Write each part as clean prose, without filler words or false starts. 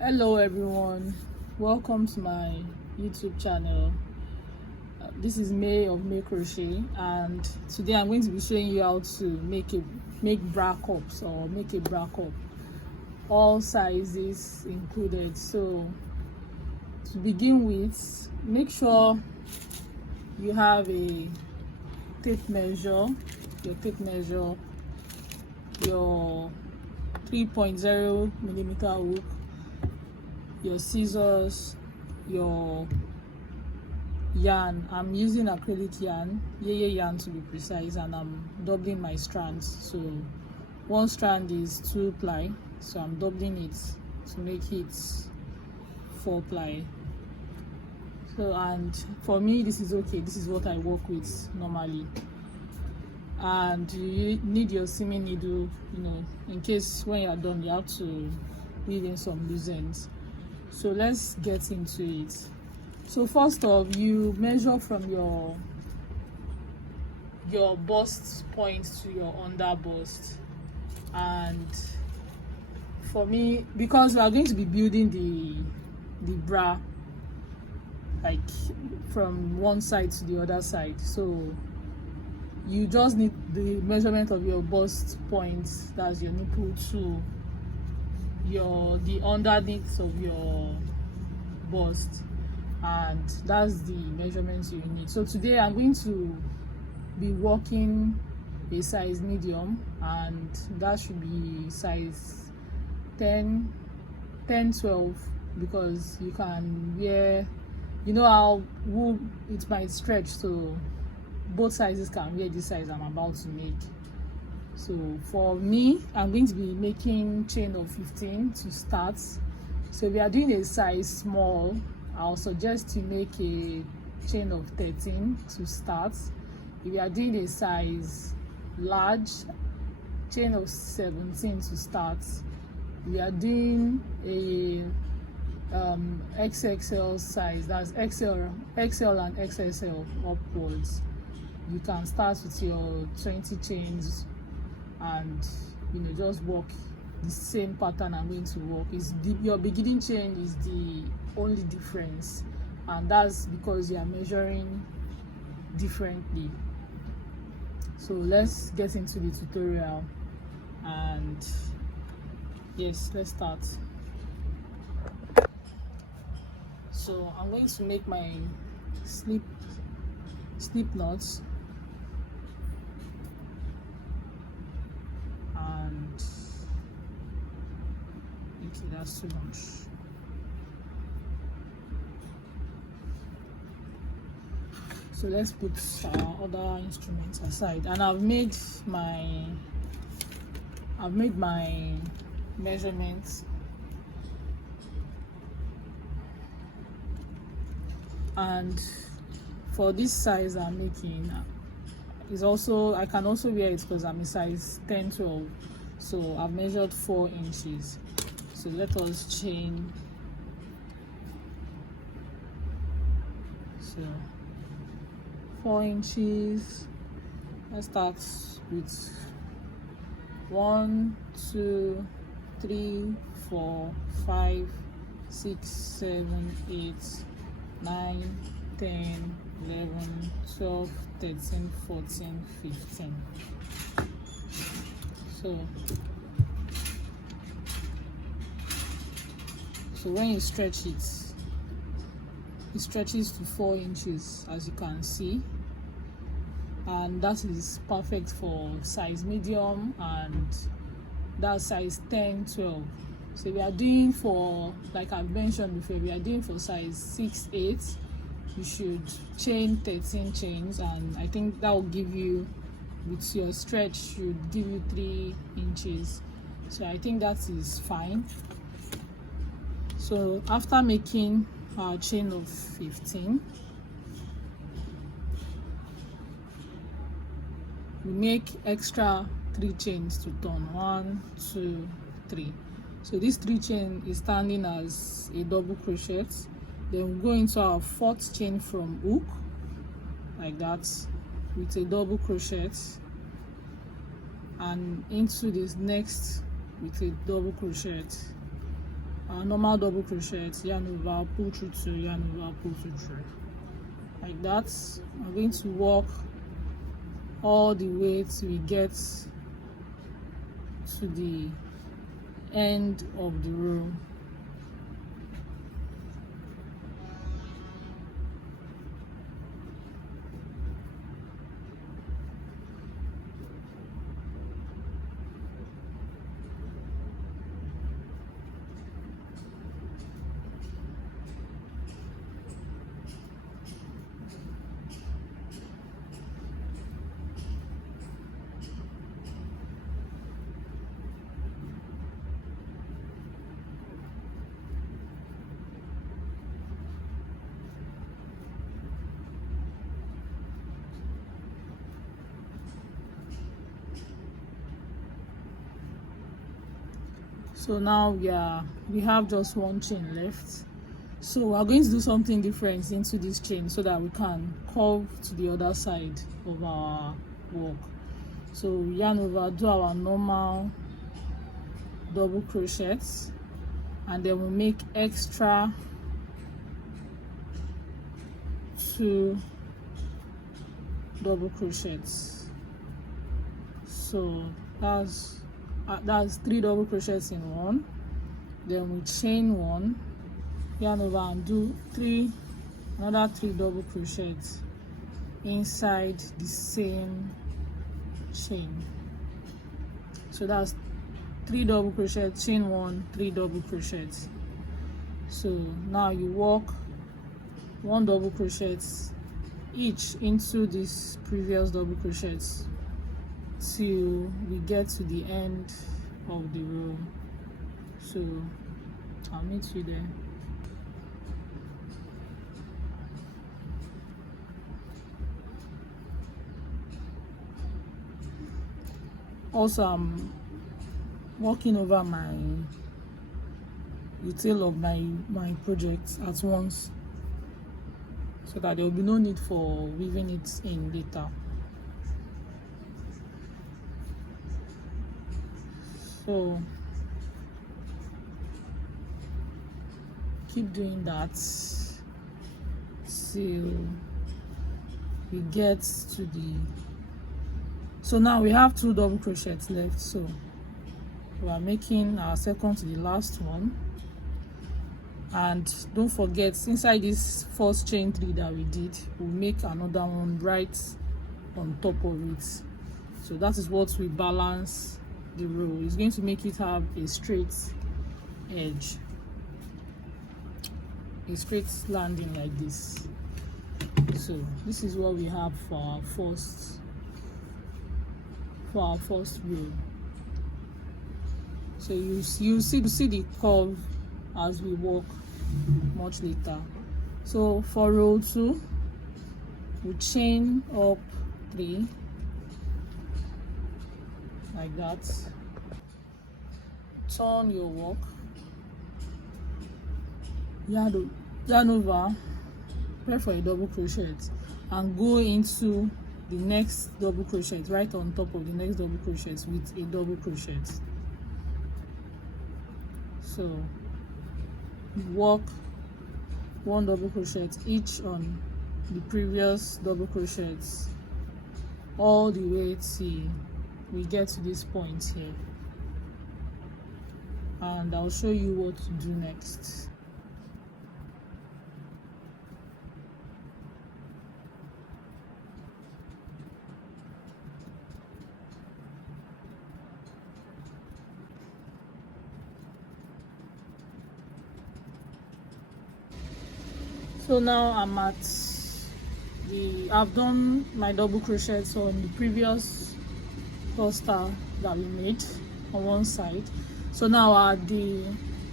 Hello everyone, welcome to my YouTube channel. This is May of May Crochet, and today I'm going to be showing you how to make bra cups or make a bra cup, all sizes included. So to begin with, make sure you have a tape measure, your 3.0 millimeter hook, your scissors, your yarn. I'm using acrylic yarn, yarn to be precise, and I'm doubling my strands. So one strand is 2 ply, so I'm doubling it to make it 4 ply. So, and for me this is okay, this is what I work with normally. And you need your seaming needle, in case when you are done you have to weave in some loose ends. So let's get into it. So first off, you measure from your bust point to your under bust. And for me, because we are going to be building the bra like from one side to the other side, so you just need the measurement of your bust point, that's your nipple, to the underneath of your bust, and that's the measurements you need. So today I'm going to be working a size medium, and that should be size 10-12, because you can wear, how wool it might stretch, so both sizes can wear this size I'm about to make. So for me, I'm going to be making chain of 15 to start. So if you are doing a size small, I'll suggest you make a chain of 13 to start. If you are doing a size large, chain of 17 to start. If you are doing a XXL size, that's XL and XSL upwards, you can start with your 20 chains and just work the same pattern I'm going to work. Your beginning chain is the only difference, and that's because you are measuring differently. So let's get into the tutorial, and yes, let's start. So I'm going to make my slip knots, and okay, that's too much. So let's put our other instruments aside, and I've made my measurements, and for this size I'm making is also, I can also wear it because I'm a size 10-12, so I've measured 4 inches. So let us chain. So 4 inches. Let's start with 1, 2, 3, 4, 5, 6, 7, 8, 9, 10, 11, 12, 13, 14, 15. So when you stretch it stretches to 4 inches, as you can see, and that is perfect for size medium, and that's size 10-12. So we are doing for, like I've mentioned before, we are doing for size 6-8, you should chain 13 chains, and I think that will give you, with your stretch, should give you 3 inches. So I think that is fine. So after making our chain of 15, we make extra 3 chains to turn. 1, 2, 3. So this 3 chain is standing as a double crochet. Then we go into our 4th chain from hook, like that, with a double crochet, and into this next with a double crochet, our normal double crochet, yarn over, pull through 2, yarn over, pull through 3, like that. I'm going to work all the way till we get to the end of the row. So now we have just one chain left. So we're going to do something different into this chain so that we can curve to the other side of our work. So yarn over, do our normal double crochets, and then we'll make extra 2 double crochets. So that's 3 double crochets in one. Then we chain 1, yarn over, and do another 3 double crochets inside the same chain. So that's 3 double crochets, chain 1, 3 double crochets. So now you work 1 double crochet each into this previous double crochets till we get to the end of the row. So I'll meet you there. Also, I'm working over the tail of my project at once, so that there will be no need for weaving it in later. So keep doing that till we get to the. So now we have 2 double crochets left, so we are making our second to the last one. And don't forget, inside this first chain 3 that we did, we'll make another one right on top of it. So that is what we balance the row. It's going to make it have a straight edge, a straight landing like this. So this is what we have for our first row. So you see the curve as we walk much later. So for row 2, we chain up 3 like that, turn your work, yarn over, press for a double crochet, and go into the next double crochet right on top of the next double crochet with a double crochet. So work 1 double crochet each on the previous double crochets all the way till we get to this point here, and I'll show you what to do next. So now I've done my double crochets on the previous cluster that we made on one side. So now at the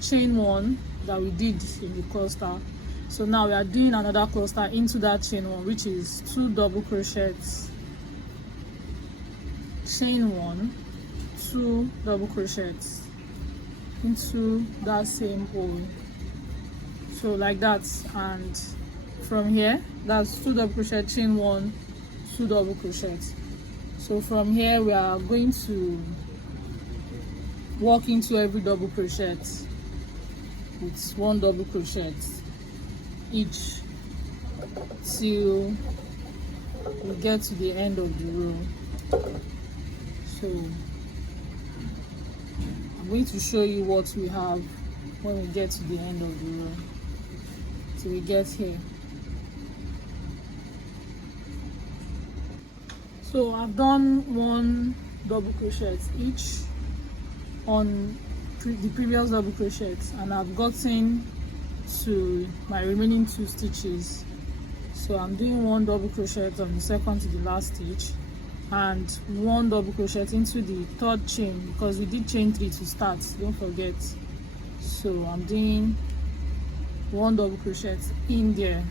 chain 1 that we did in the cluster, so now we are doing another cluster into that chain 1, which is 2 double crochets, chain 1, 2 double crochets into that same hole. So like that, and from here, that's 2 double crochet, chain 1, 2 double crochets. So from here we are going to walk into every double crochet with 1 double crochet each till we get to the end of the row. So I'm going to show you what we have when we get to the end of the row, till we get here. So I've done 1 double crochet each on the previous double crochet, and I've gotten to my remaining 2 stitches. So I'm doing 1 double crochet on the second to the last stitch, and 1 double crochet into the 3rd chain, because we did chain 3 to start, don't forget. So I'm doing 1 double crochet in there.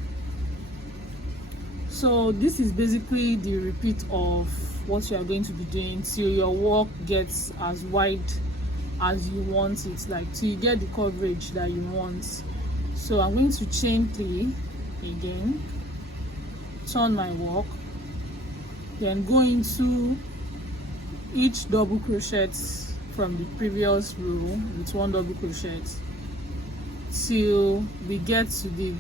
So this is basically the repeat of what you are going to be doing till your work gets as wide as you want it, like till you get the coverage that you want. So I'm going to chain 3 again, turn my work, then go into each double crochet from the previous row with 1 double crochet till we get to the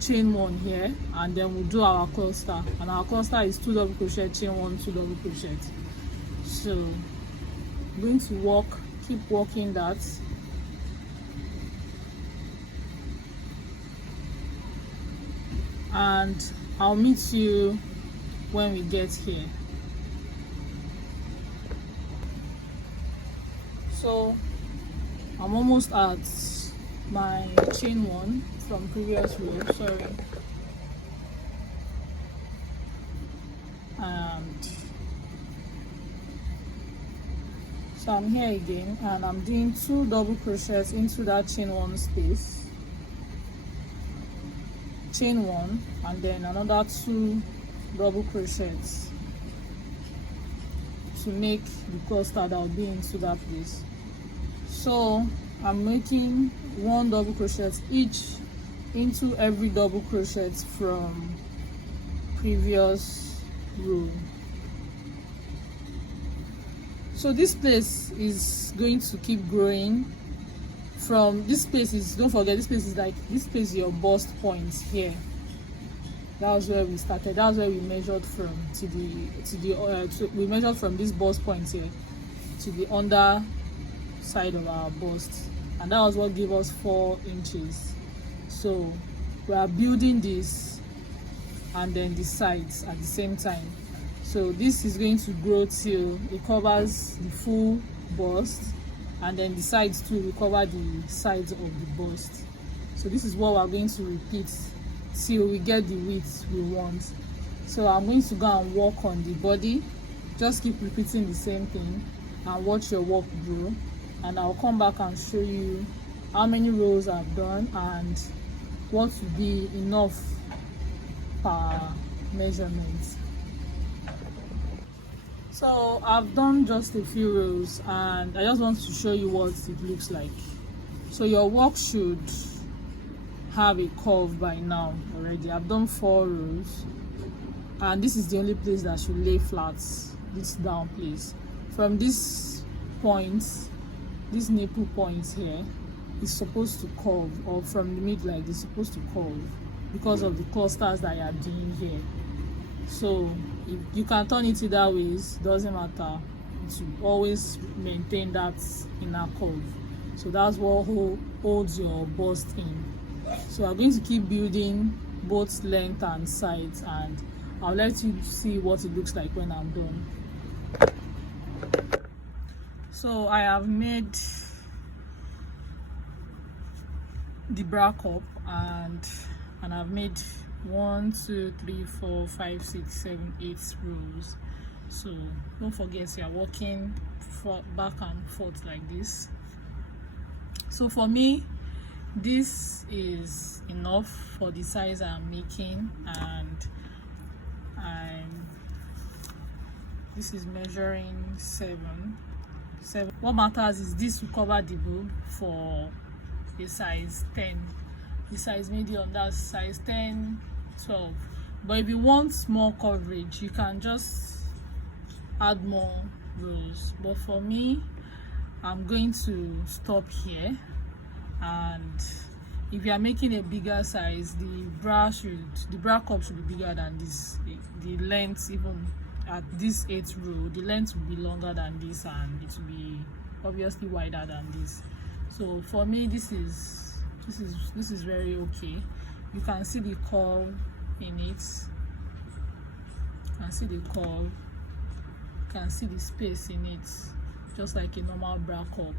chain 1 here, and then we'll do our cluster, and our cluster is 2 double crochet, chain 1, 2 double crochet. So I'm going to keep working that. And I'll meet you when we get here. So I'm almost at my chain 1 from previous row, sorry, and so I'm here again, and I'm doing 2 double crochets into that chain 1 space, chain 1, and then another 2 double crochets to make the cluster that will be into that place. So I'm making 1 double crochet each into every double crochet from previous row. So this place is going to keep growing. From this place is, don't forget, this place is your bust point here. That was where we started. That was where we measured from we measured from this bust point here to the under side of our bust, and that was what gave us 4 inches. So we are building this and then the sides at the same time. So this is going to grow till it covers the full bust, and then the sides too will cover the sides of the bust. So this is what we're going to repeat till we get the width we want. So I'm going to go and work on the body. Just keep repeating the same thing and watch your work grow, and I'll come back and show you how many rows I've done and what will be enough per measurement. So I've done just a few rows, and I just want to show you what it looks like. So your work should have a curve by now already. I've done 4 rows, and this is the only place that should lay flat, this down place. From this point, this nipple point here is supposed to curve, or from the middle, like it's supposed to curve because of the clusters that you are doing here. So if you can turn it either ways, doesn't matter, it will always maintain that inner curve. So that's what holds your bust in. So I'm going to keep building both length and sides, and I'll let you see what it looks like when I'm done. So I have made the bra cup, and I've made 1, 2, 3, 4, 5, 6, 7, 8 rows. So don't forget, you're walking back and forth like this. So for me, this is enough for the size I'm making, and this is measuring 7. What matters is this will cover the boob for a size 10. The size medium, that's size 10, 12. But if you want more coverage, you can just add more rows. But for me, I'm going to stop here, and if you are making a bigger size, the bra cup should be bigger than this. The length, even at this 8th row, the length will be longer than this, and it will be obviously wider than this. So for me, this is very okay. You can see the curve in it. You can see the curve. You can see the space in it, just like a normal bra cup.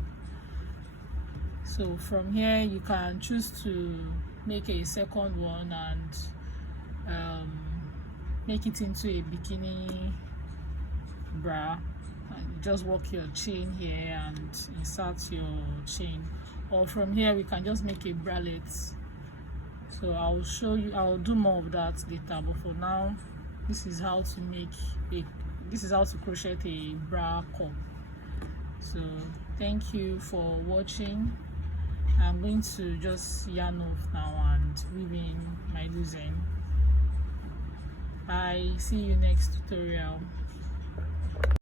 So from here you can choose to make a second one and make it into a bikini bra, and you just work your chain here and insert your chain. Or from here we can just make a bralette. So I'll show you, I'll do more of that later, but for now this is how to crochet a bra cup. So thank you for watching. I'm going to just yarn off now and weave in my loose end. Bye, see you next tutorial.